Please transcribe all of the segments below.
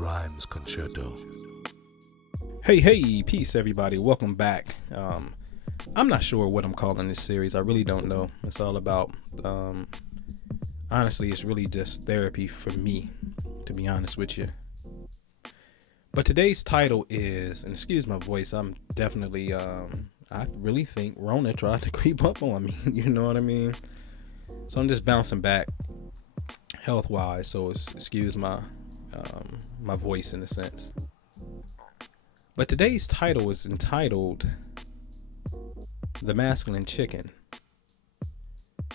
Rhymes Concerto. Hey, peace everybody. Welcome back. I'm not sure what I'm calling this series. I really don't know. It's all about, honestly, it's really just therapy for me, to be honest with you. But today's title is, and excuse my voice, I'm definitely, I really think Rona tried to creep up on me. You know what I mean? So I'm just bouncing back health-wise. So excuse my voice in a sense. But today's title is entitled The Masculine Chicken.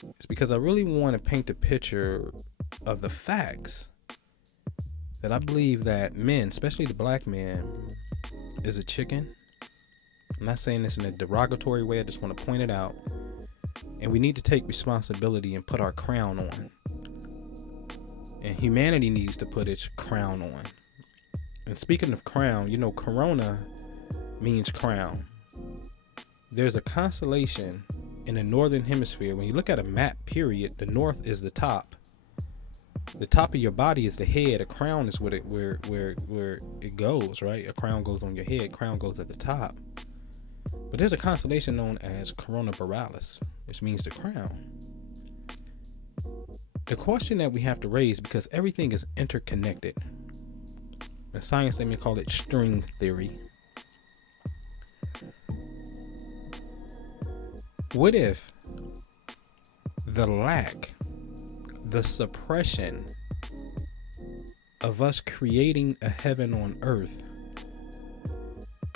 It's because I really want to paint a picture of the facts that I believe that men, especially the black man, is a chicken. I'm not saying this in a derogatory way. I just want to point it out. And we need to take responsibility and put our crown on. And humanity needs to put its crown on. And speaking of crown, you know, Corona means crown. There's a constellation in the northern hemisphere. When you look at a map, period, the north is the top. The top of your body is the head. A crown is where it goes, right? A crown goes on your head. Crown goes at the top. But there's a constellation known as Corona Borealis, which means the crown. The question that we have to raise, because everything is interconnected. In science, they may call it string theory. What if the suppression of us creating a heaven on earth,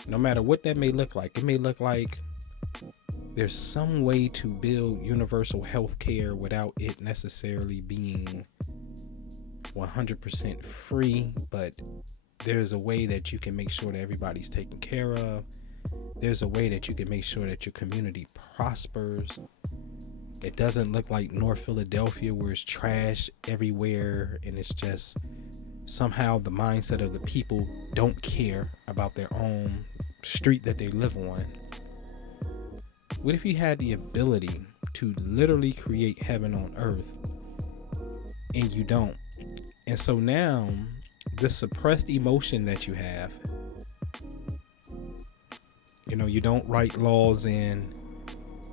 no matter what that may look like, it may look like there's some way to build universal health care without it necessarily being 100% free, but there's a way that you can make sure that everybody's taken care of. There's a way that you can make sure that your community prospers. It doesn't look like North Philadelphia where it's trash everywhere and it's just somehow the mindset of the people don't care about their own street that they live on. What if you had the ability to literally create heaven on earth and you don't? And so now the suppressed emotion that you have, you know, you don't write laws in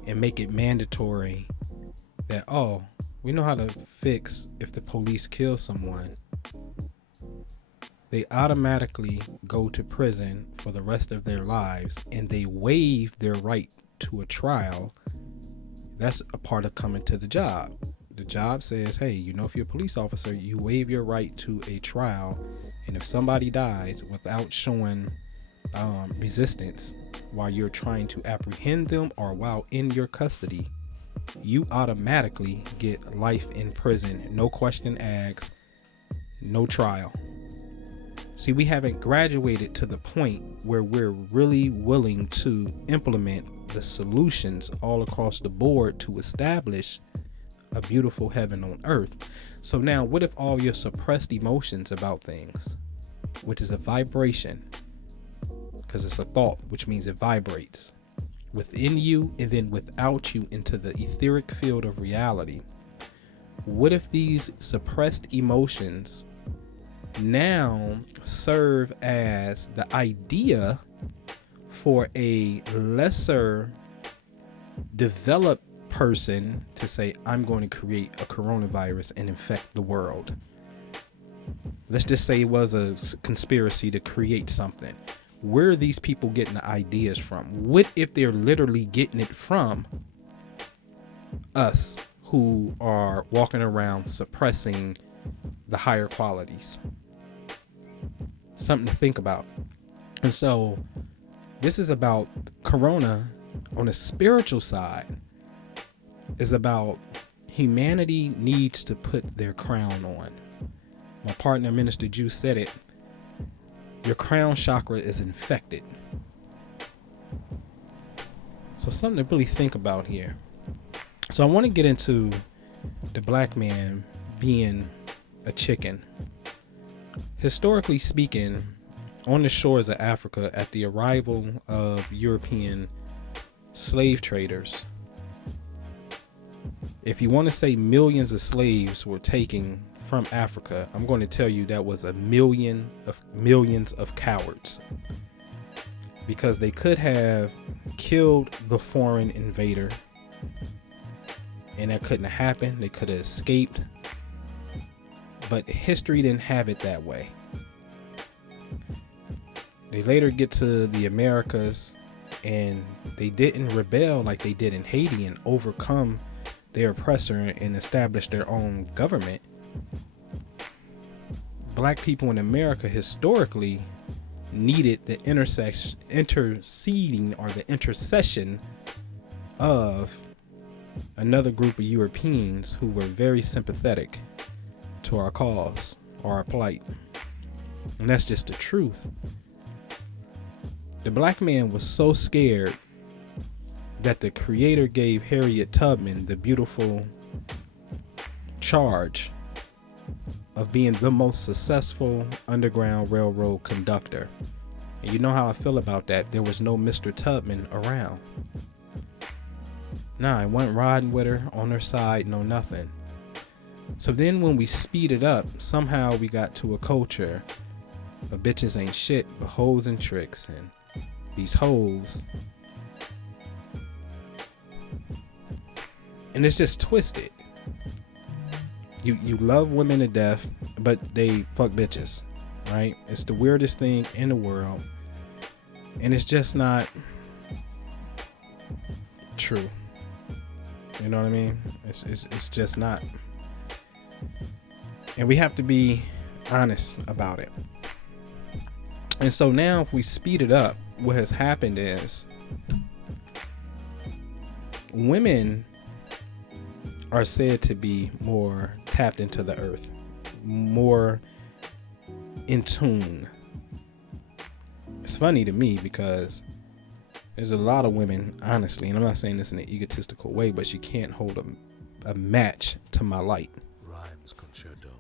and make it mandatory that, oh, we know how to fix if the police kill someone. They automatically go to prison for the rest of their lives and they waive their right to a trial. That's a part of coming to the job. The job says, hey, you know, if you're a police officer, you waive your right to a trial. And if somebody dies without showing resistance while you're trying to apprehend them or while in your custody, you automatically get life in prison. No question asked, no trial. See, we haven't graduated to the point where we're really willing to implement the solutions all across the board to establish a beautiful heaven on earth. So now what if all your suppressed emotions about things, which is a vibration, because it's a thought, which means it vibrates within you and then without you into the etheric field of reality. What if these suppressed emotions now serve as the idea for a lesser developed person to say, I'm going to create a coronavirus and infect the world? Let's just say it was a conspiracy to create something. Where are these people getting the ideas from? What if they're literally getting it from us who are walking around suppressing the higher qualities? Something to think about. And so this is about Corona on a spiritual side. Is about humanity needs to put their crown on. My partner, Minister Juice, said it. Your crown chakra is infected. So something to really think about here. So I want to get into the black man being a chicken. Historically speaking, on the shores of Africa, at the arrival of European slave traders, if you want to say millions of slaves were taken from Africa, I'm going to tell you that was millions of cowards, because they could have killed the foreign invader, and that couldn't have happened. They could have escaped, but history didn't have it that way. They later get to the Americas, and they didn't rebel like they did in Haiti and overcome their oppressor and establish their own government. Black people in America historically needed the intercession of another group of Europeans who were very sympathetic to our cause or our plight. And that's just the truth. The black man was so scared that the Creator gave Harriet Tubman the beautiful charge of being the most successful Underground Railroad conductor. And you know how I feel about that. There was no Mr. Tubman around. Nah, I wasn't riding with her on her side, no nothing. So then when we speed it up, somehow we got to a culture of bitches ain't shit but hoes and tricks, and these hoes. And it's just twisted. You love women to death, but they fuck bitches, right? It's the weirdest thing in the world, and it's just not true. You know what I mean? It's just not. And we have to be honest about it. And so now if we speed it up, what has happened is women are said to be more tapped into the earth, more in tune. It's funny to me because there's a lot of women, honestly, and I'm not saying this in an egotistical way, but she can't hold a match to my light. Rhymes concerto.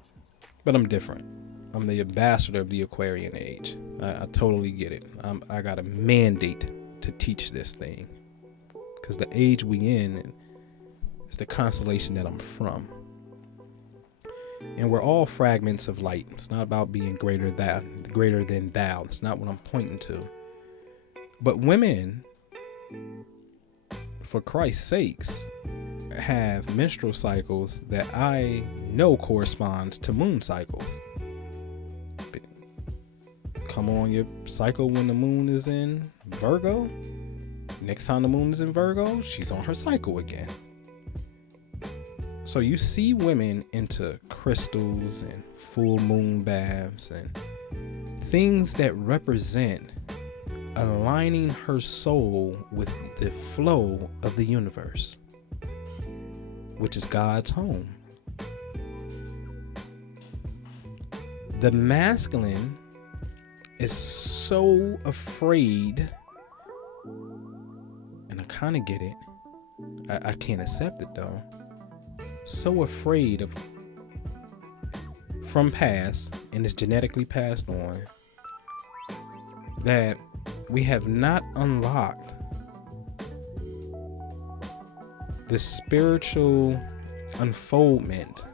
But I'm different. I'm the ambassador of the Aquarian age. I totally get it. I got a mandate to teach this thing, because the age we in is the constellation that I'm from. And we're all fragments of light. It's not about being greater than thou. It's not what I'm pointing to. But women, for Christ's sakes, have menstrual cycles that I know corresponds to moon cycles. Come on your cycle when the moon is in Virgo. Next time the moon is in Virgo, she's on her cycle again. So you see women into crystals and full moon baths and things that represent aligning her soul with the flow of the universe, which is God's home. The masculine is so afraid, and I kind of get it. I can't accept it though. So afraid of from past, and it's genetically passed on, that we have not unlocked the spiritual unfoldment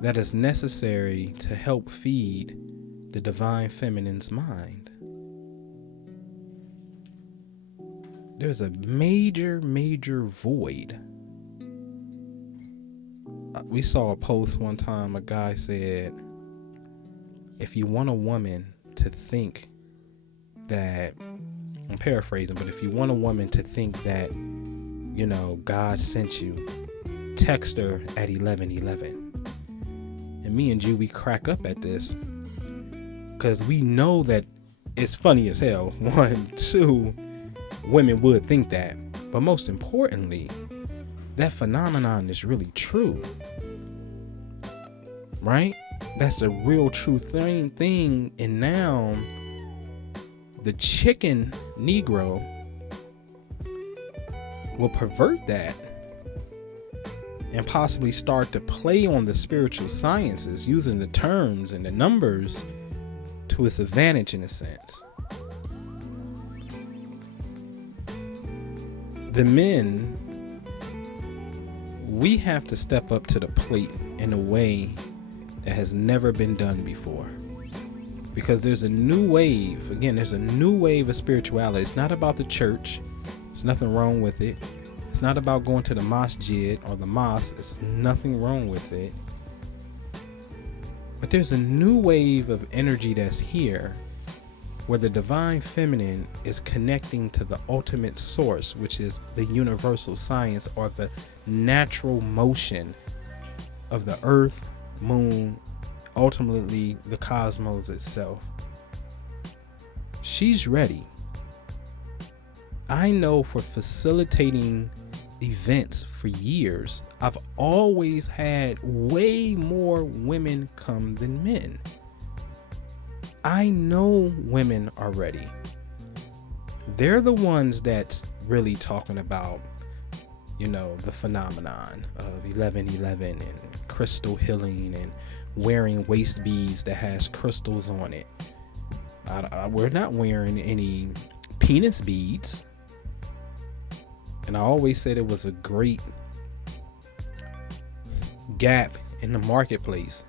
that is necessary to help feed the divine feminine's mind. There's a major void. We saw a post one time, a guy said, if you want a woman to think that, I'm paraphrasing, but if you want a woman to think that, you know, God sent you, text her at 11:11. And me and Jew, we crack up at this because we know that it's funny as hell. 1, 2, women would think that, but most importantly, that phenomenon is really true, right? That's a real true thing. And now the chicken Negro will pervert that and possibly start to play on the spiritual sciences, using the terms and the numbers to its advantage in a sense. The men, we have to step up to the plate in a way that has never been done before. Because there's a new wave. Again, there's a new wave of spirituality. It's not about the church. There's nothing wrong with it. It's not about going to the masjid or the mosque. There's nothing wrong with it. But there's a new wave of energy that's here where the divine feminine is connecting to the ultimate source, which is the universal science or the natural motion of the earth, moon, ultimately the cosmos itself. She's ready. I know for facilitating events for years, I've always had way more women come than men. I know women are ready. They're the ones that's really talking about, the phenomenon of 1111 and crystal healing and wearing waist beads that has crystals on it. We're not wearing any penis beads. And I always said it was a great gap in the marketplace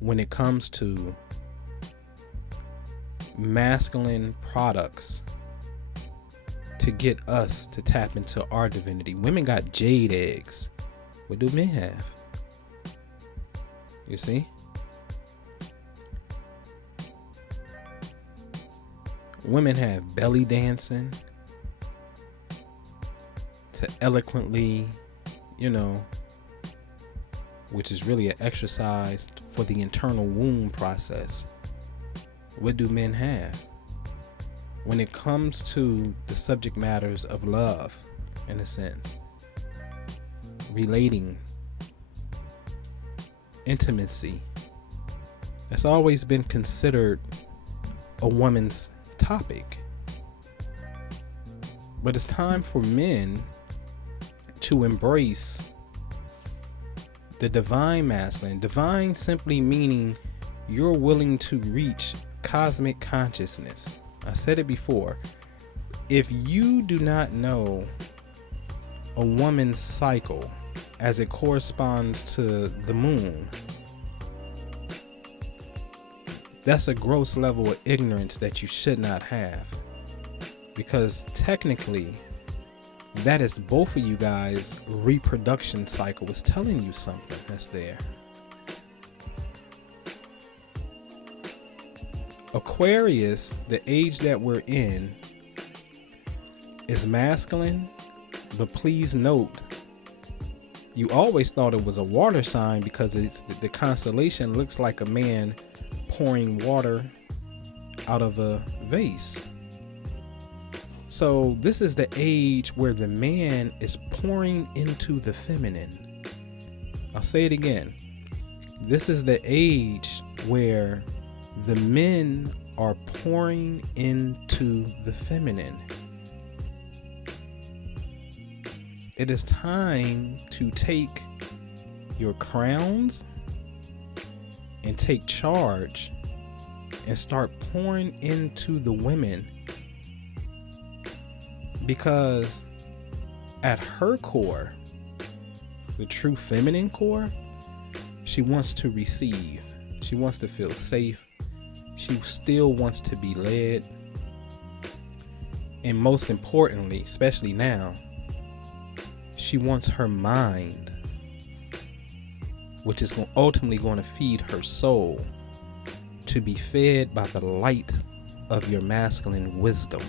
when it comes to masculine products to get us to tap into our divinity. Women got jade eggs. What do men have? You see? Women have belly dancing to eloquently, which is really an exercise for the internal womb process. What do men have? When it comes to the subject matters of love, in a sense, relating, intimacy, that's always been considered a woman's topic. But it's time for men to embrace the divine masculine. Divine simply meaning you're willing to reach cosmic consciousness. I said it before. If you do not know a woman's cycle as it corresponds to the moon, that's a gross level of ignorance that you should not have. Because technically, that is both of you guys' reproduction cycle is telling you something that's there. Aquarius, the age that we're in, is masculine, but please note, you always thought it was a water sign because the constellation looks like a man pouring water out of a vase. So this is the age where the man is pouring into the feminine. I'll say it again. This is the age where the men are pouring into the feminine. It is time to take your crowns and take charge and start pouring into the women. Because at her core, the true feminine core, she wants to receive. She wants to feel safe. She still wants to be led. And most importantly, especially now, she wants her mind, which is ultimately going to feed her soul, to be fed by the light of your masculine wisdom.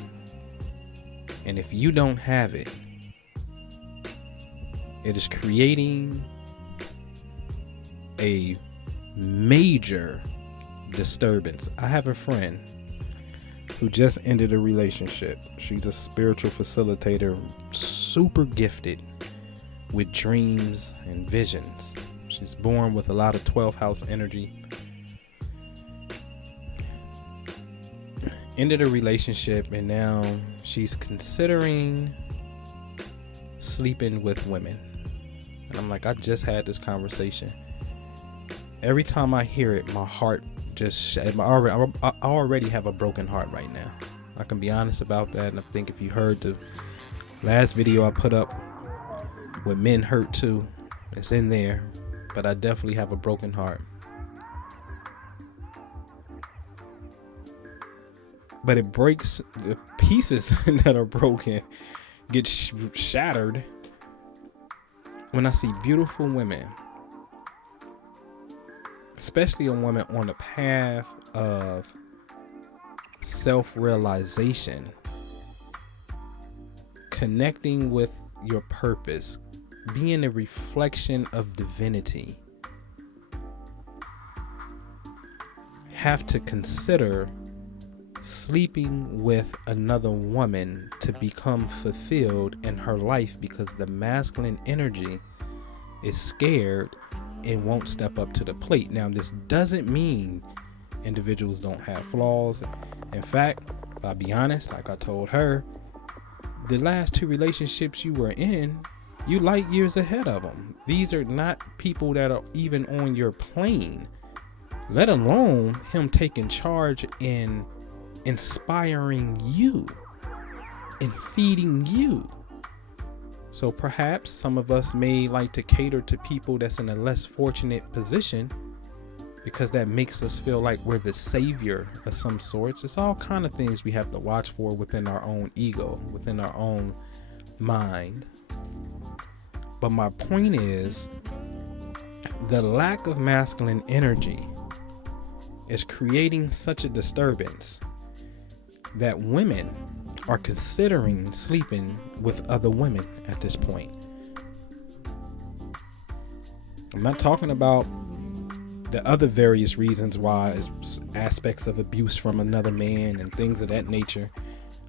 And if you don't have it, it is creating a major disturbance. I have a friend who just ended a relationship. She's a spiritual facilitator, super gifted with dreams and visions. She's born with a lot of 12th house energy. Ended a relationship and now she's considering sleeping with women. And I'm like, I just had this conversation. Every time I hear it, my heart just I already have a broken heart right now. I can be honest about that. And I think if you heard the last video I put up with Men Hurt Too, it's in there. but I definitely have a broken heart. But it breaks, the pieces that are broken get shattered when I see beautiful women, especially a woman on the path of self-realization, connecting with your purpose, being a reflection of divinity, have to consider sleeping with another woman to become fulfilled in her life, because the masculine energy is scared and won't step up to the plate. Now, this doesn't mean individuals don't have flaws. In fact, I'll be honest, like I told her, the last 2 relationships you were in, you light years ahead of them. These are not people that are even on your plane, let alone him taking charge in inspiring you and feeding you. So perhaps some of us may like to cater to people that's in a less fortunate position, because that makes us feel like we're the savior of some sorts. It's all kind of things we have to watch for within our own ego, within our own mind. But my point is, the lack of masculine energy is creating such a disturbance that women are considering sleeping with other women at this point. I'm not talking about the other various reasons why, aspects of abuse from another man and things of that nature.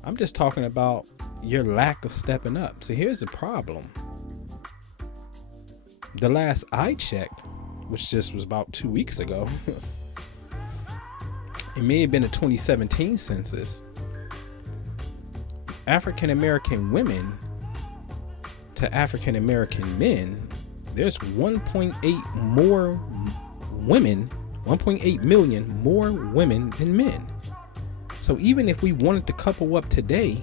I'm just talking about your lack of stepping up. So here's the problem. The last I checked, which just was about 2 weeks ago, it may have been a 2017 census, African American women to African American men, there's 1.8 more women, 1.8 million more women than men. So even if we wanted to couple up today,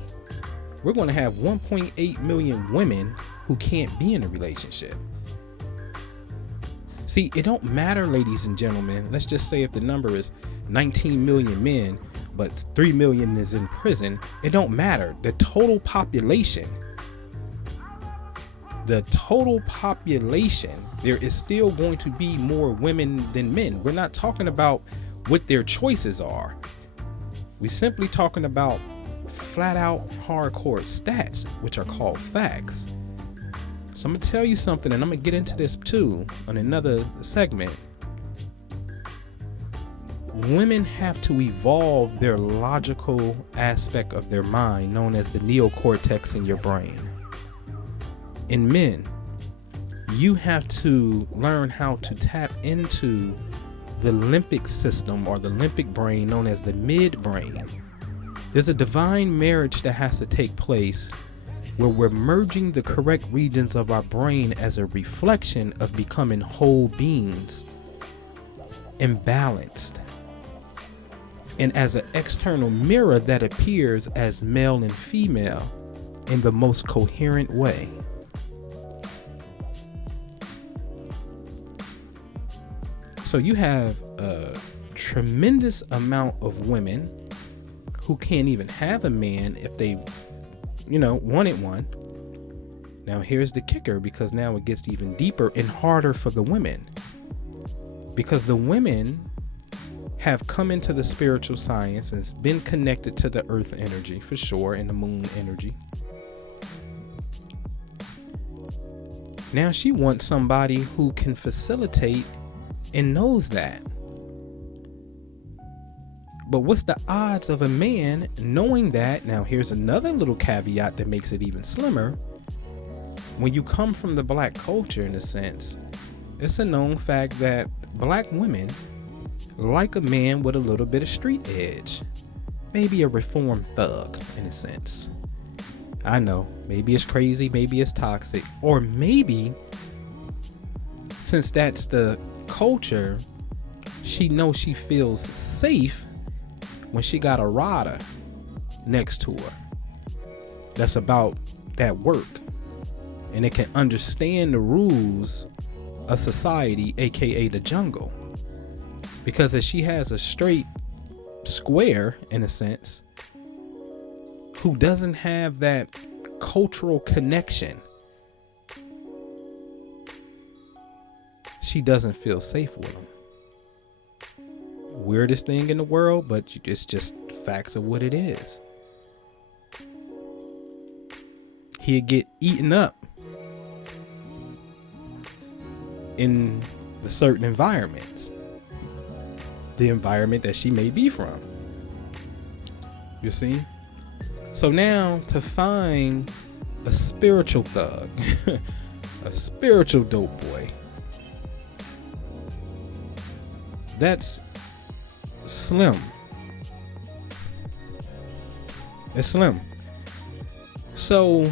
we're going to have 1.8 million women who can't be in a relationship. See, it don't matter, ladies and gentlemen. Let's just say if the number is 19 million men, but 3 million is in prison, it don't matter. The total population, there is still going to be more women than men. We're not talking about what their choices are. We're simply talking about flat out hardcore stats, which are called facts. So I'm gonna tell you something, and I'm gonna get into this too on another segment. Women have to evolve their logical aspect of their mind, known as the neocortex in your brain. In men, you have to learn how to tap into the limbic system, or the limbic brain, known as the midbrain. There's a divine marriage that has to take place, where we're merging the correct regions of our brain as a reflection of becoming whole beings and balanced, and as an external mirror that appears as male and female in the most coherent way. So you have a tremendous amount of women who can't even have a man if they, wanted one. Now here's the kicker, because now it gets even deeper and harder for the women, because the women have come into the spiritual science and been connected to the earth energy for sure, and the moon energy. Now she wants somebody who can facilitate and knows that. But what's the odds of a man knowing that? Now here's another little caveat that makes it even slimmer. When you come from the black culture, in a sense, it's a known fact that black women like a man with a little bit of street edge, maybe a reformed thug in a sense. I know, maybe it's crazy, maybe it's toxic, or maybe since that's the culture, she knows she feels safe when she got a rider next to her that's about that work, and it can understand the rules a society, aka the jungle. Because if she has a straight square, in a sense, who doesn't have that cultural connection, she doesn't feel safe with him. Weirdest thing in the world, but it's just facts of what it is. He'd get eaten up in the certain environments, the environment that she may be from. You see? So now to find a spiritual thug, a spiritual dope boy, that's slim. It's slim. So,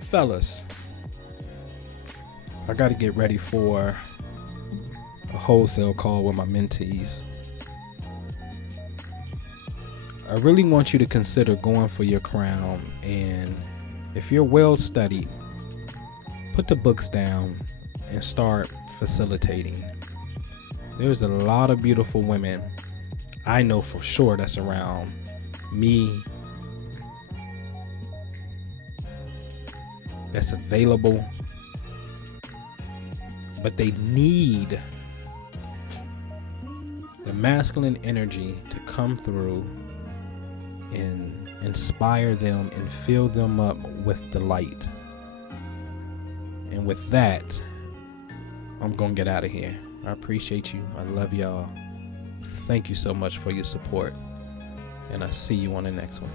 fellas, I got to get ready for a wholesale call with my mentees. I really want you to consider going for your crown, and if you're well studied, put the books down and start facilitating. There's a lot of beautiful women I know for sure that's around me, that's available, but they need the masculine energy to come through and inspire them and fill them up with the light. And with that, I'm gonna get out of here. I appreciate you. I love y'all. Thank you so much for your support, and I'll see you on the next one.